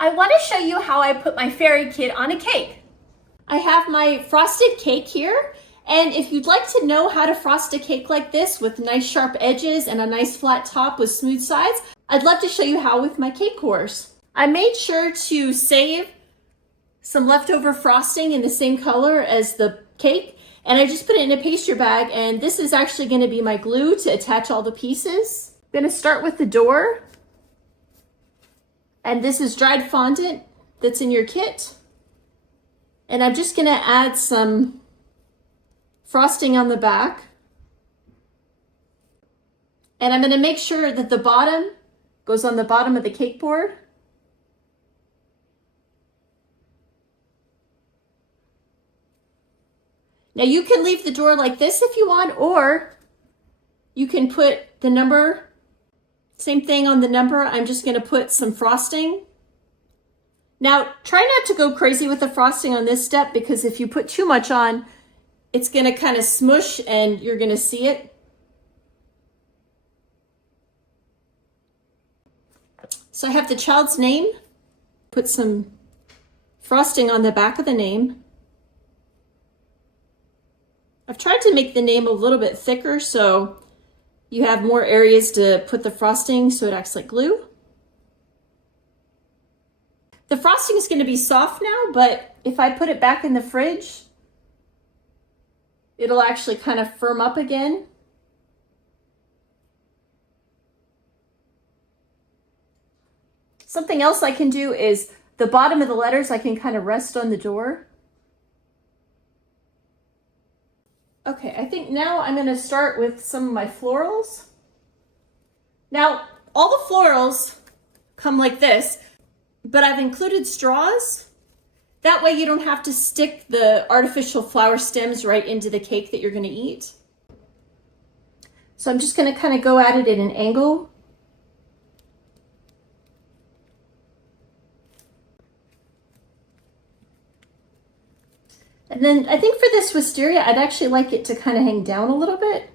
I want to show you how I put my fairy kit on a cake. I have my frosted cake here, and if you'd like to know how to frost a cake like this with nice sharp edges and a nice flat top with smooth sides, I'd love to show you how with my cake cores. I made sure to save some leftover frosting in the same color as the cake, and I just put it in a pastry bag, and this is actually going to be my glue to attach all the pieces. I'm going to start with the door. And this is dried fondant that's in your kit. And I'm just gonna add some frosting on the back. And I'm gonna make sure that the bottom goes on the bottom of the cake board. Now you can leave the door like this if you want, or you can put the number. Same thing on the number. I'm just going to put some frosting. Now, try not to go crazy with the frosting on this step, because if you put too much on, it's going to kind of smush and you're going to see it. So I have the child's name. Put some frosting on the back of the name. I've tried to make the name a little bit thicker so you have more areas to put the frosting so it acts like glue. The frosting is going to be soft now, but if I put it back in the fridge, it'll actually kind of firm up again. Something else I can do is the bottom of the letters I can kind of rest on the door. Okay, I think now I'm going to start with some of my florals. Now, all the florals come like this, but I've included straws. That way you don't have to stick the artificial flower stems right into the cake that you're going to eat. So I'm just going to kind of go at it at an angle. And then I think for this wisteria, I'd actually like it to kind of hang down a little bit.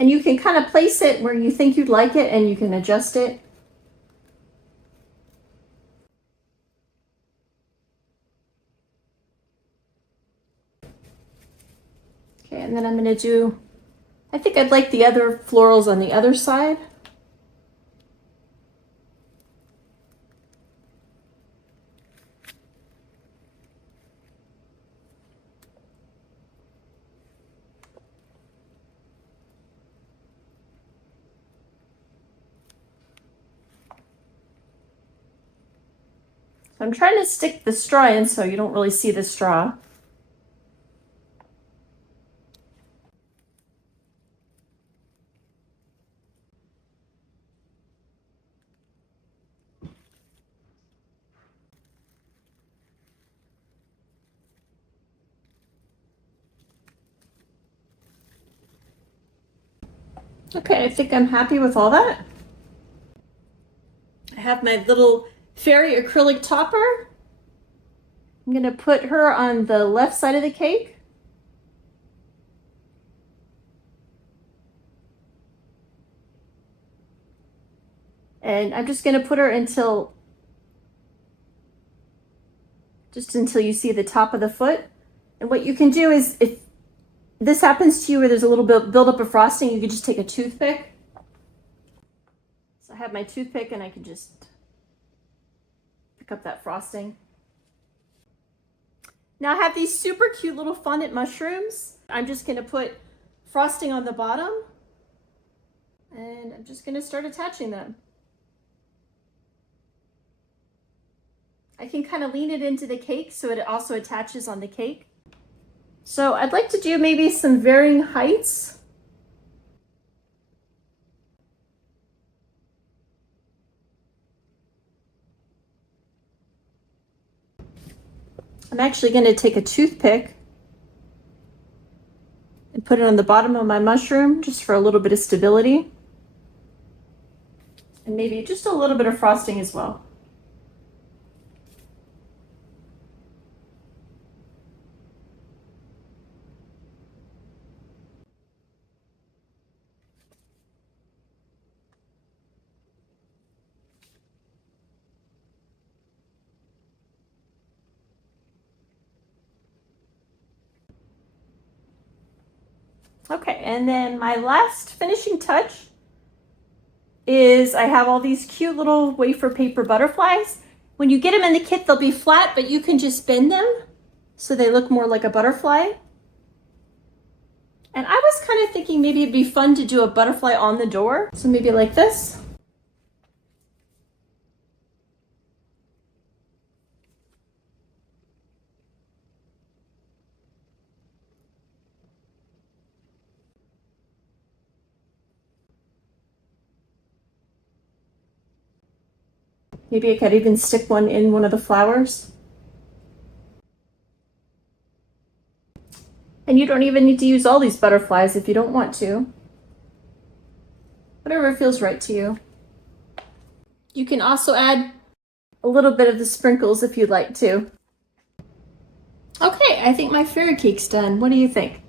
And you can kind of place it where you think you'd like it, and you can adjust it. Okay, and then I'm going to do, I think I'd like the other florals on the other side. I'm trying to stick the straw in so you don't really see the straw. Okay, I think I'm happy with all that. I have my little fairy acrylic topper. I'm going to put her on the left side of the cake. And I'm just going to put her until you see the top of the foot. And what you can do is, if this happens to you where there's a little bit buildup of frosting, you can just take a toothpick. So I have my toothpick and I can just pick up that frosting. Now I have these super cute little fondant mushrooms. I'm just going to put frosting on the bottom, and I'm just going to start attaching them. I can kind of lean it into the cake so it also attaches on the cake. So I'd like to do maybe some varying heights. I'm actually going to take a toothpick and put it on the bottom of my mushroom just for a little bit of stability. And maybe just a little bit of frosting as well. Okay, and then my last finishing touch is I have all these cute little wafer paper butterflies. When you get them in the kit, they'll be flat, but you can just bend them so they look more like a butterfly. And I was kind of thinking maybe it'd be fun to do a butterfly on the door. So maybe like this. Maybe I could even stick one in one of the flowers. And you don't even need to use all these butterflies if you don't want to. Whatever feels right to you. You can also add a little bit of the sprinkles if you'd like to. Okay, I think my fairy cake's done. What do you think?